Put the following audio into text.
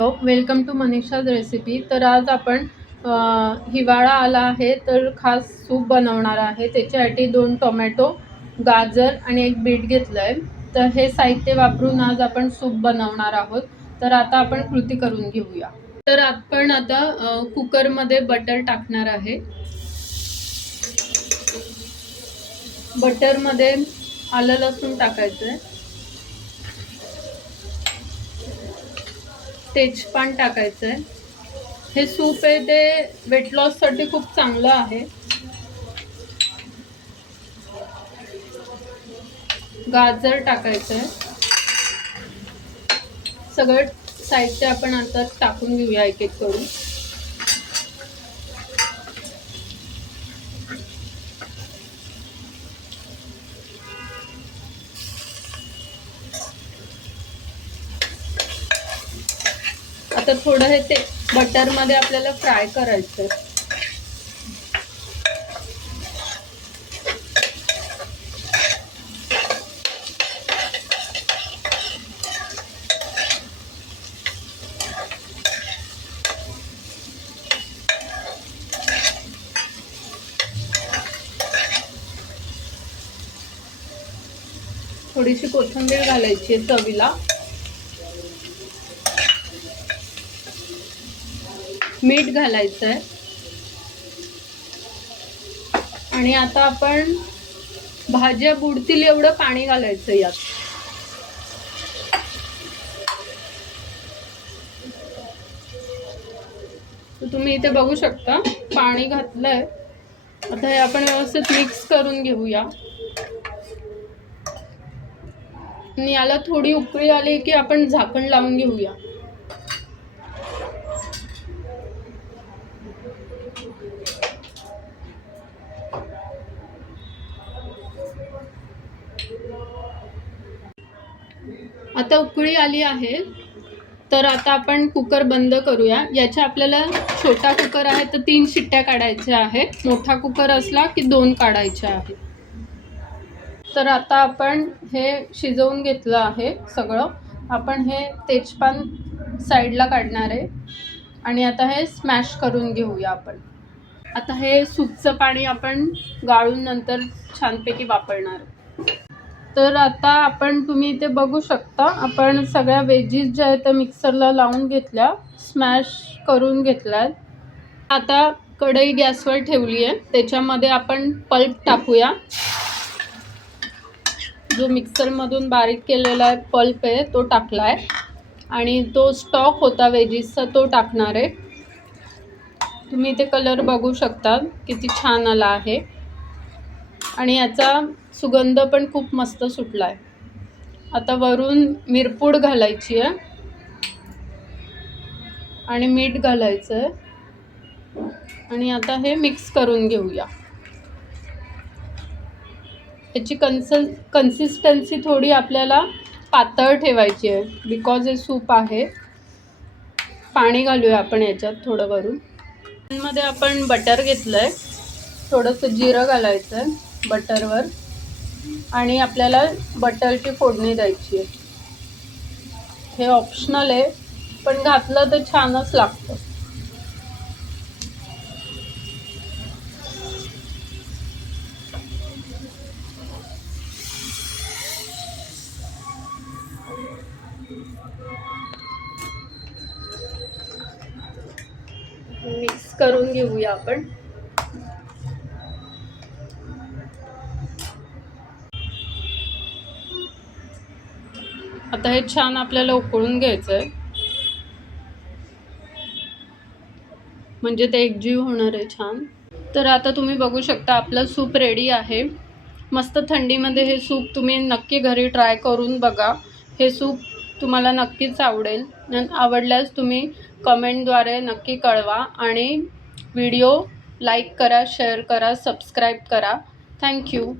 Welcome to Manisha's recipe. तर आज आपण हिवाळा आला आहे तर खास सूप बनवणार आहे। त्याच्यासाठी 2 टोमॅटो, गाजर आणि 1 बीट घेतलं आहे। तर हे साहित्य वापरून आज आपण सूप बनवणार आहोत। तर आता आपण कृती करून घेऊया। तर आपण आता कुकरमध्ये बटर टाकणार आहे। बटरमध्ये आलं लसूण टाकायचं आहे, तेजपान टाकायचं आहे। हे सूप आहे ते वेट लॉस साठी खूप चांगलं आहे। गाजर टाकायचं आहे। सगळं साहित्य आपण आता टाकून घेऊया एक एक करून। आता थोडं हे ते बटर मध्ये आपल्याला फ्राय करायचं आहे। थोडीशी कोथिंबीर घालायची आहे चवीला। मीठ घालायचं आहे आणि आता आपण भाज्या बुडतील एवढं पाणी घालायचं यात। तर तुम्ही इथे बघू शकता पाणी घातलंय। आता हे आपण व्यवस्थित मिक्स करून घेऊया आणि याला थोडी उकळी आली की आपण झाकण लावून घेऊया। आता उकळी आली आहे तर आता आपण कुकर बंद करूया। याच्या आपल्याला छोटा कुकर आहे तर 3 शिट्ट्या काढायच्या आहेत, मोठा कुकर असला की 2 काढायच्या आहेत। तर आता आपण हे शिजवून घेतलं आहे सगळं। आपण हे तेजपान साईडला काढणार आहे आणि आता हे स्मॅश करून घेऊया आपण। आता हे सूपचं पाणी आपण गाळून नंतर छानपैकी वापरणार। तर आता आपण तुम्ही इथे बघू शकता आपण सगळ्या वेजीज ज्या आहेत त्या मिक्सरला लावून घेतल्या, स्मॅश करून घेतल्यात। आता कढई गॅसवर ठेवली आहे, त्याच्यामध्ये आपण पल्प टाकूया। जो मिक्सरमधून बारीक केलेला पल्प आहे तो टाकलाय आणि तो स्टॉक होता वेजीसचा तो टाकणार आहे। तुम्ही इथे कलर बघू शकता किती छान आला आहे आणि याचा सुगंध पण खूप मस्त सुटलाय। आता वरून मिरपूड घालायची आहे आणि मीठ घालायचं आहे आणि आता हे मिक्स करून घेऊया। याची कन्सिस्टन्सी थोडी आपल्याला पातळ ठेवायची आहे बिकॉज हे सूप आहे। पाणी घालूया आपण याच्यात थोडं वरून। मध्ये आपण बटर घेतलंय, थोडंसं जिरं घालायचं आहे बटरवर आणि आपल्याला बटरची फोडणी द्यायची आहे। हे ऑप्शनल आहे पण घातलं तर छानच लागतं। मिक्स करून घेऊया आपण। आता हे छान आपल्याला उकळून घ्यायचंय म्हणजे ते एकजीव होणार आहे छान। तर आता तुम्ही बघू शकता आपलं सूप रेडी आहे। मस्त थंडीमध्ये हे सूप तुम्ही नक्की घरी ट्राय करून बघा। हे सूप तुम्हाला नक्कीच आवडेल। आवडल्यास तुम्ही कमेंटद्वारे नक्की कळवा आणि व्हिडिओ लाईक करा, शेअर करा, सबस्क्राईब करा। थँक्यू।